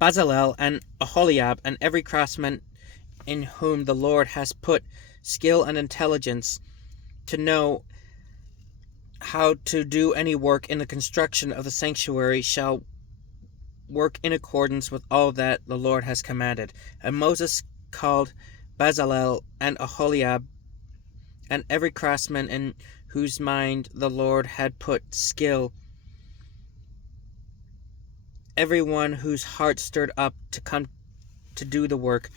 Bezalel and Aholiab, and every craftsman in whom the Lord has put skill and intelligence to know how to do any work in the construction of the sanctuary shall work in accordance with all that the Lord has commanded. And Moses called Bezalel and Aholiab and every craftsman in whose mind the Lord had put skill, every one whose heart stirred up to come to do the work.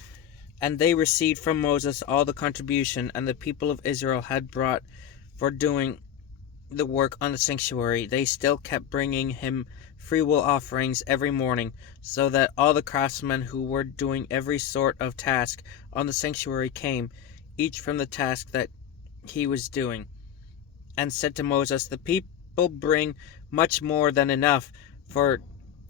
And they received from Moses all the contribution and the people of Israel had brought for doing the work on the sanctuary. They still kept bringing him freewill offerings every morning, so that all the craftsmen who were doing every sort of task on the sanctuary came, each from the task that he was doing, and said to Moses, "The people bring much more than enough for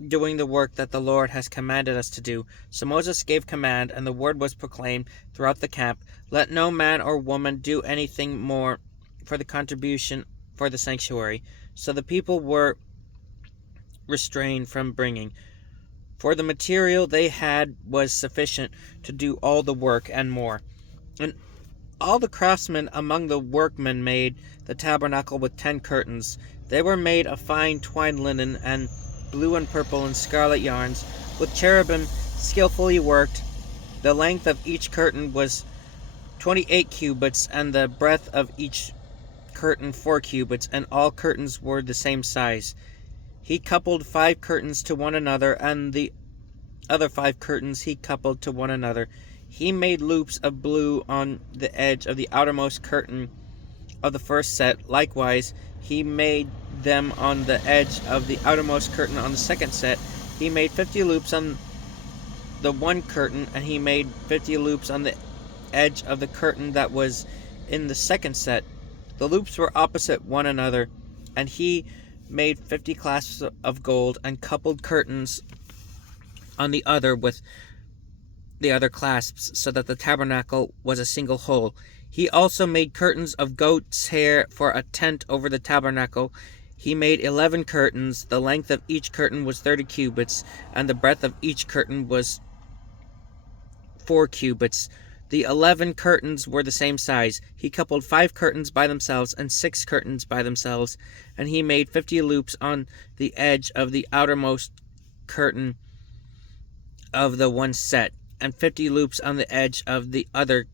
doing the work that the Lord has commanded us to do." So Moses gave command, and the word was proclaimed throughout the camp, "Let no man or woman do anything more for the contribution for the sanctuary." So the people were restrained from bringing, for the material they had was sufficient to do all the work and more. And all the craftsmen among the workmen made the tabernacle with 10 curtains. They were made of fine twined linen and blue and purple and scarlet yarns, with cherubim skillfully worked. The length of each curtain was 28 cubits, and the breadth of each curtain 4 cubits, and all curtains were the same size. He coupled 5 curtains to one another, and the other 5 curtains he coupled to one another. He made loops of blue on the edge of the outermost curtain of the first set. Likewise, he made them on the edge of the outermost curtain on the second set. He made 50 loops on the one curtain, and he made 50 loops on the edge of the curtain that was in the second set. The loops were opposite one another, and he made 50 clasps of gold, and coupled curtains on the other with the other clasps, so that the tabernacle was a single whole. He also made curtains of goat's hair for a tent over the tabernacle. He made 11 curtains. The length of each curtain was 30 cubits, and the breadth of each curtain was 4 cubits. The 11 curtains were the same size. He coupled 5 curtains by themselves and 6 curtains by themselves, and he made 50 loops on the edge of the outermost curtain of the one set, and 50 loops on the edge of the other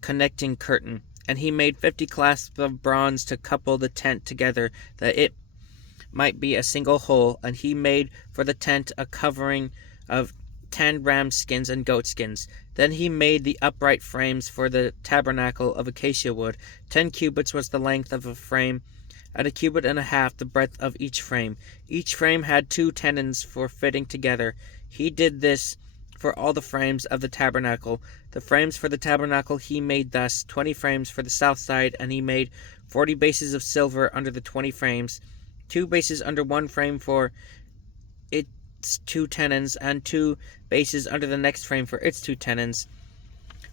connecting curtain. And he made 50 clasps of bronze to couple the tent together, that it might be a single whole. And he made for the tent a covering of 10 ram skins and goat skins. Then he made the upright frames for the tabernacle of acacia wood. 10 cubits was the length of a frame, and a cubit and a half the breadth of each frame. Each frame had 2 tenons for fitting together. He did this for all the frames of the tabernacle. The frames for the tabernacle he made thus: 20 frames for the south side, and he made 40 bases of silver under the 20 frames, 2 bases under one frame for its 2 tenons, and 2 bases under the next frame for its 2 tenons.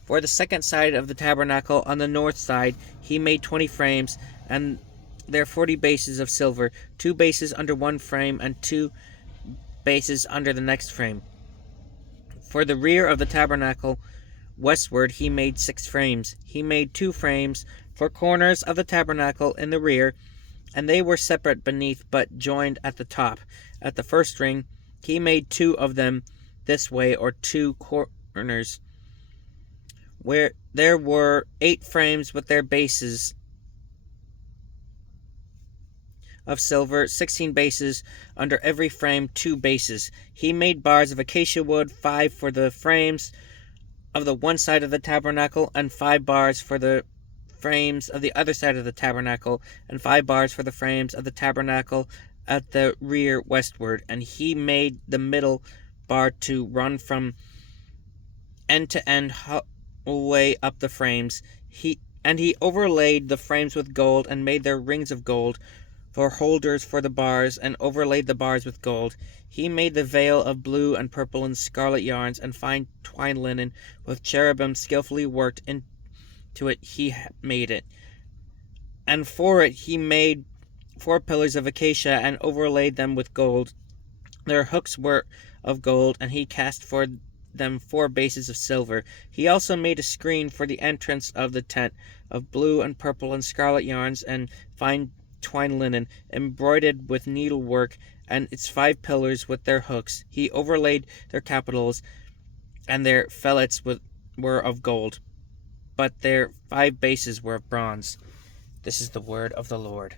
For the second side of the tabernacle on the north side he made 20 frames, and their 40 bases of silver, 2 bases under one frame and 2 bases under the next frame. For the rear of the tabernacle westward he made 6 frames. He made 2 frames for corners of the tabernacle in the rear, and they were separate beneath but joined at the top. At the first ring he made 2 of them this way, or 2 corners, where there were 8 frames with their bases of silver, 16 bases under every frame, 2 bases. He made bars of acacia wood, 5 for the frames of the one side of the tabernacle, and 5 bars for the frames of the other side of the tabernacle, and 5 bars for the frames of the tabernacle at the rear westward. And he made the middle bar to run from end to end way up the frames. He overlaid the frames with gold, and made their rings of gold for holders for the bars, and overlaid the bars with gold. He made the veil of blue and purple and scarlet yarns, and fine twined linen, with cherubim skillfully worked into it. He made it. And for it he made 4 pillars of acacia, and overlaid them with gold. Their hooks were of gold, and he cast for them 4 bases of silver. He also made a screen for the entrance of the tent, of blue and purple and scarlet yarns and fine twined linen, embroidered with needlework, and its 5 pillars with their hooks. He overlaid their capitals, and their fillets were of gold, but their 5 bases were of bronze. This is the word of the Lord.